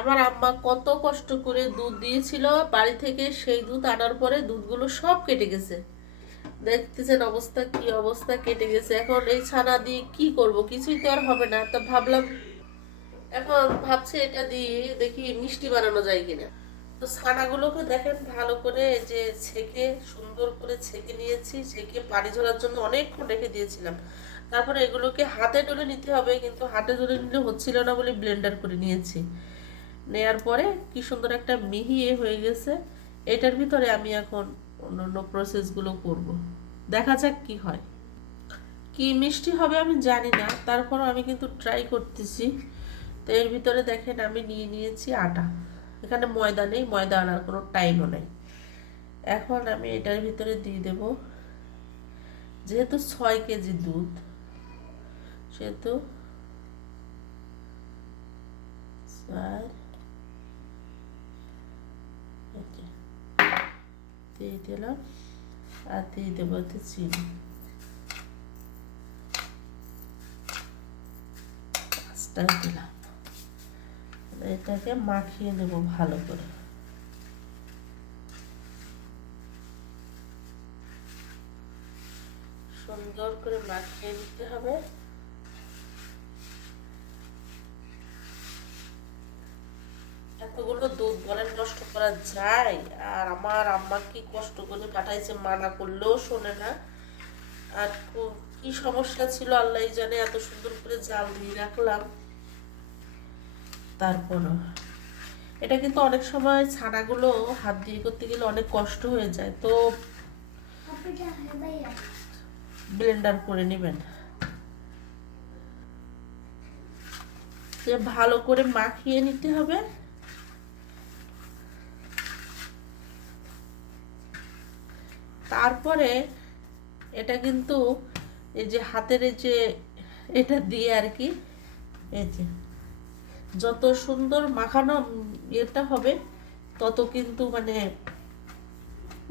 আমার আম্মা কত কষ্ট করে দুধ দিয়েছিল, বাড়ি থেকে সেই দুধ আনার পরে দুধগুলো সব কেটে গেছে। দেখতেছেন অবস্থা, কি অবস্থা, কেটে গেছে। এখন এই ছানা দিয়ে কি করব, কিছুই তো আর হবে না। তো ভাবলাম, এখন ভাবছি এটা দিয়ে দেখি মিষ্টি বানানো যায় কিনা। তো ছানাগুলোকে দেখেন ভালো করে যে ছেঁকে, সুন্দর করে ছেঁকে নিয়েছি। ছেঁকে পানি ঝরার জন্য অনেকক্ষণ রেখে দিয়েছিলাম। তারপরে এগুলোকে হাতে ডলে নিতে হবে, কিন্তু হাতে ডলে নিলে হচ্ছিল না বলে ব্লেন্ডার করে নিয়েছি। নেয়ার পরে কি সুন্দর একটা মিহি এ হয়ে গেছে। এটার ভিতরে আমি এখন অন্যান্য প্রসেসগুলো করব। দেখা যাক কি হয়। কি মিষ্টি হবে আমি জানি না, তারপরও আমি কিন্তু ট্রাই করতেছি। তো এর ভিতরে দেখেন আমি নিয়ে নিয়েছি আটা। এখানে ময়দা নেই, ময়দা আনার কোনো টাইমও নেই। এখন আমি এটার ভিতরে দিয়ে দেব। যেহেতু ছয় কেজি দুধ, সেহেতু চার এই যে, দিয়ে দিলাম আর দিয়ে দেবো হচ্ছে চিনি। এটাকে মাখিয়ে নেব ভালো করে। সুন্দর করে মাখিয়ে নিতে হবে এতগুলো দুধ নষ্ট করা যায়। আর আমার আম্মা কি কষ্ট করে পাঠাইছে মানা করলেও শোনে না। আর কি সমস্যা ছিল আল্লাহ জানে, এত সুন্দর করে জাল দিয়ে রাখলাম। তারপরও, এটা কিন্তু অনেক সময় ছানাগুলো হাত দিয়ে করতে গেলে অনেক কষ্ট হয়ে যায়। তো ব্লেন্ডার করে নেবেন। ভালো করে মাখিয়ে নিতে হবে। তারপরে এটা কিন্তু এই যে হাতের যে এটা দিয়ে আর কি, এই যে যত সুন্দর মাখানো ইয়েটা হবে, তত কিন্তু মানে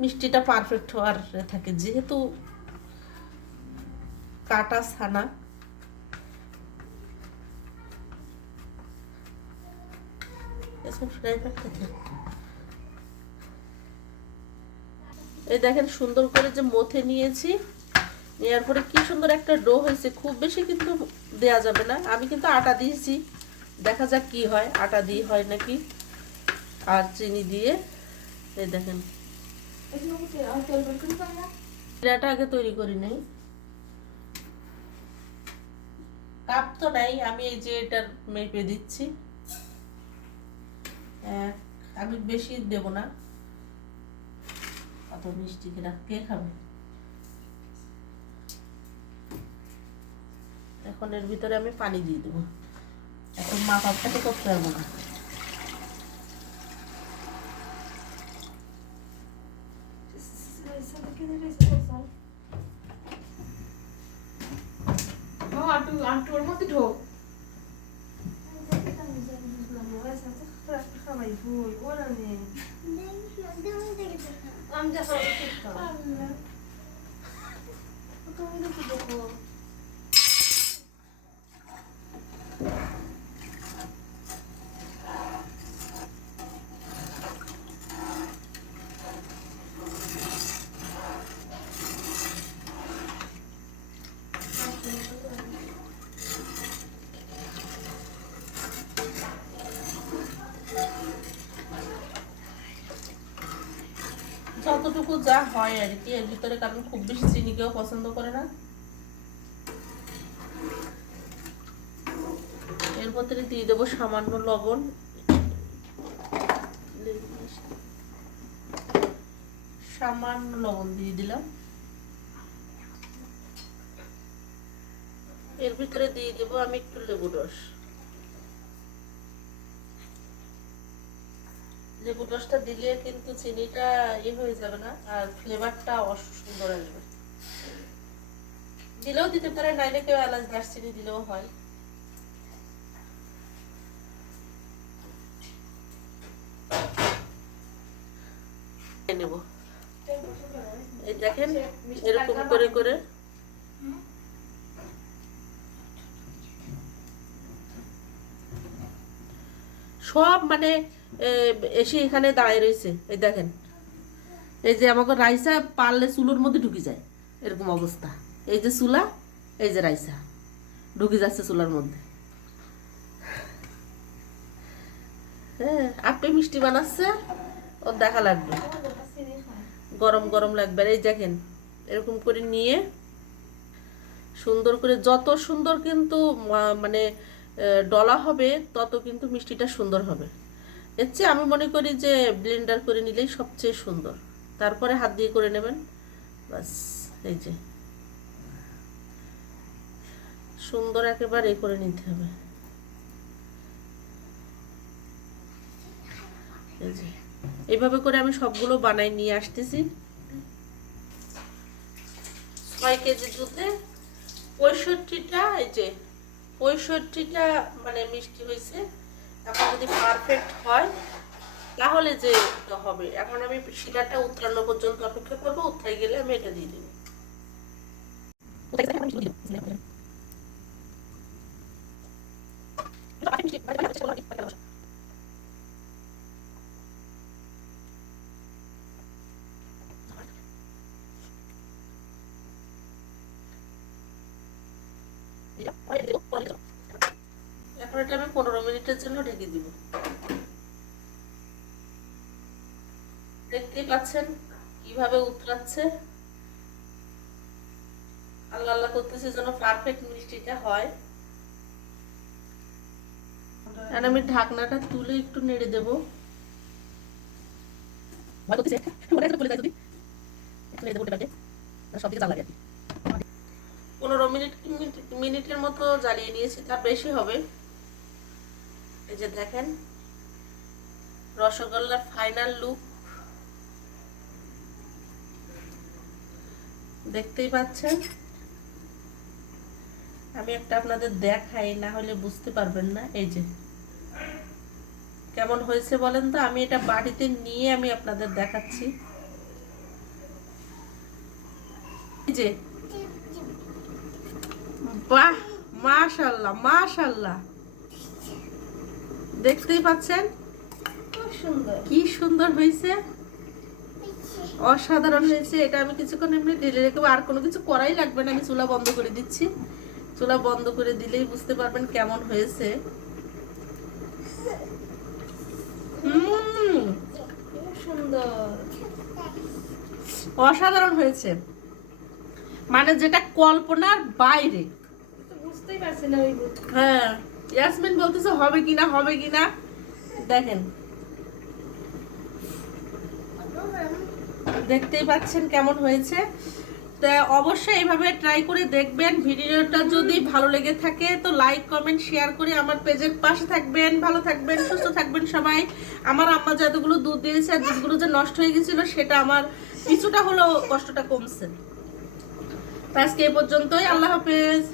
মিষ্টিটা পারফেক্ট হওয়ার থাকে। যেহেতু কাটা ছানা, এসব ফ্রাই করতে এই দেখেন সুন্দর করে যে মথে নিয়েছি। নেওয়ার পরে কি সুন্দর একটা ডো হয়েছে। খুব বেশি কিন্তু দেয়া যাবে না। আমি কিন্তু আটা দিয়েছি। দেখা যাক কি হয়। আটা দিয়ে হয় নাকি? আর চিনি দিয়ে। এই দেখেন। চিরাটা আগে তৈরি করি নাই। কাপ তো নাই। আমি এই যে এটার মেপে দিচ্ছি। আমি বেশি দেব না। অত মিষ্টি কিনা কে খাবে এখন এর ভিতরে আমি পানি দিয়ে দেবো। এখন মাপাটাকে করতে পারব না। আন্টুর মধ্যে ঢোক আমি যা যতটুকু যা হয় আর কি, এর ভিতরে কারণ খুব বেশি চিনি কেউ পছন্দ করে না। এর ভিতরে দিয়ে দেবো সামান্য লবণ। সামান্য লবণ দিয়ে দিলাম। এর ভিতরে দিয়ে দেবো আমি একটু লেবু রস। লেবু রসটা দিলে কিন্তু চিনিটা ইয়ে হয়ে যাবে না, আর ফ্লেভারটা অসুন্দর আসবে। দিলেও দিতে পারে, নাইলে কেউ এলাচ, দারচিনি দিলেও হয়। নেব। এই দেখেন, এরকম করে করে। সব মানে এসে এখানে দাঁড়ায় রয়েছে। এই দেখেন। এই যে আমাকে রাইসা পারলে চুলোর মধ্যে ঢুকে যায়। এরকম অবস্থা। এই যে চুলা, এই যে রাইসা। ঢুকে যাচ্ছে চুলার মধ্যে। হ্যাঁ আপনি মিষ্টি বানাচ্ছে ওর দেখা লাগবে। গরম গরম লাগবে। এই দেখেন, এরকম করে নিয়ে সুন্দর করে যত সুন্দর কিন্তু মানে ডলা হবে, তত কিন্তু মিষ্টিটা সুন্দর হবে। এর চেয়ে আমি মনে করি যে ব্লেন্ডার করে নিলেই সবচেয়ে সুন্দর। তারপরে হাত দিয়ে করে নেবেন। বাস, এই যে। সুন্দর একেবারে করে নিতে হবে। এই যে। এইভাবে করে আমি সবগুলো বানাই নিয়ে আসতেছি। ছয় কেজি দুধে পঁয়ষট্টিটা, এই যে, পঁয়ষট্টিটা মানে মিষ্টি হয়েছে। এখন যদি পারফেক্ট হয়, তাহলে যে হবে। এখন আমি শিরাটা উত্তরান্ন পর্যন্ত অপেক্ষা করব উত্তরাই গেলে আমি এটা দিয়ে দেবো। এখন এটা আমি পনেরো মিনিটের জন্য ঢেকে দিব। দেখতেই পাচ্ছেন কীভাবে উতরাচ্ছে আল্লাহ আল্লাহ করতেছে যেন পারফেক্ট মিষ্টিটা হয়। আর আমি ঢাকনাটা তুলে একটু নেড়ে দেব। পনেরো মিনিট, মিনিট- মিনিটের মতো জ্বালিয়ে নিয়েছি, তার বেশি হবে। এই যে দেখেন, রসগোল্লার ফাইনাল লুক দেখতেই পাচ্ছেন? আমি একটা আপনাদের দেখাই, না হলে বুঝতে পারবেন না। এই যে, কেমন হয়েছে বলেন তো? আমি এটা বাড়িতে নিয়ে আমি আপনাদের দেখাচ্ছি। যে, বাহ, মাশাল্লাহ মাশাল্লাহ। দেখতেই পাচ্ছেন? সুন্দর। কি সুন্দর হয়েছে। অসাধারণ হয়েছে। এটা আমি কিছুক্ষণ এমনি ঢেলে রেখে আর কোনো কিছু করাই লাগবে না। আমি চুলা বন্ধ করে দিচ্ছি। চুলা বন্ধ করে দিলেই বুঝতে পারবেন কেমন হয়েছে। হুম। সুন্দর। অসাধারণ হয়েছে। মানে যেটা কল্পনার বাইরে। বুঝতেই পারছি না হ্যাঁ। ইয়াসমিন বলতেছে, হবে কিনা হবে কিনা দেখেন। দেখতেই পাচ্ছেন কেমন হয়েছে। তা অবশ্যই এইভাবে ট্রাই করে দেখবেন। ভিডিওটা যদি ভালো লেগে থাকে, তো লাইক কমেন্ট শেয়ার করে আমার পেজের পাশে থাকবেন। ভালো থাকবেন, সুস্থ থাকবেন সবাই। আমার আম্মা যতগুলো দুধ দিয়েছে আর দুধগুলো যে নষ্ট হয়ে গেছিল, সেটা আমার কিছুটা হলেও কষ্টটা কমছে। আজকে এই পর্যন্তই। আল্লাহ হাফেজ।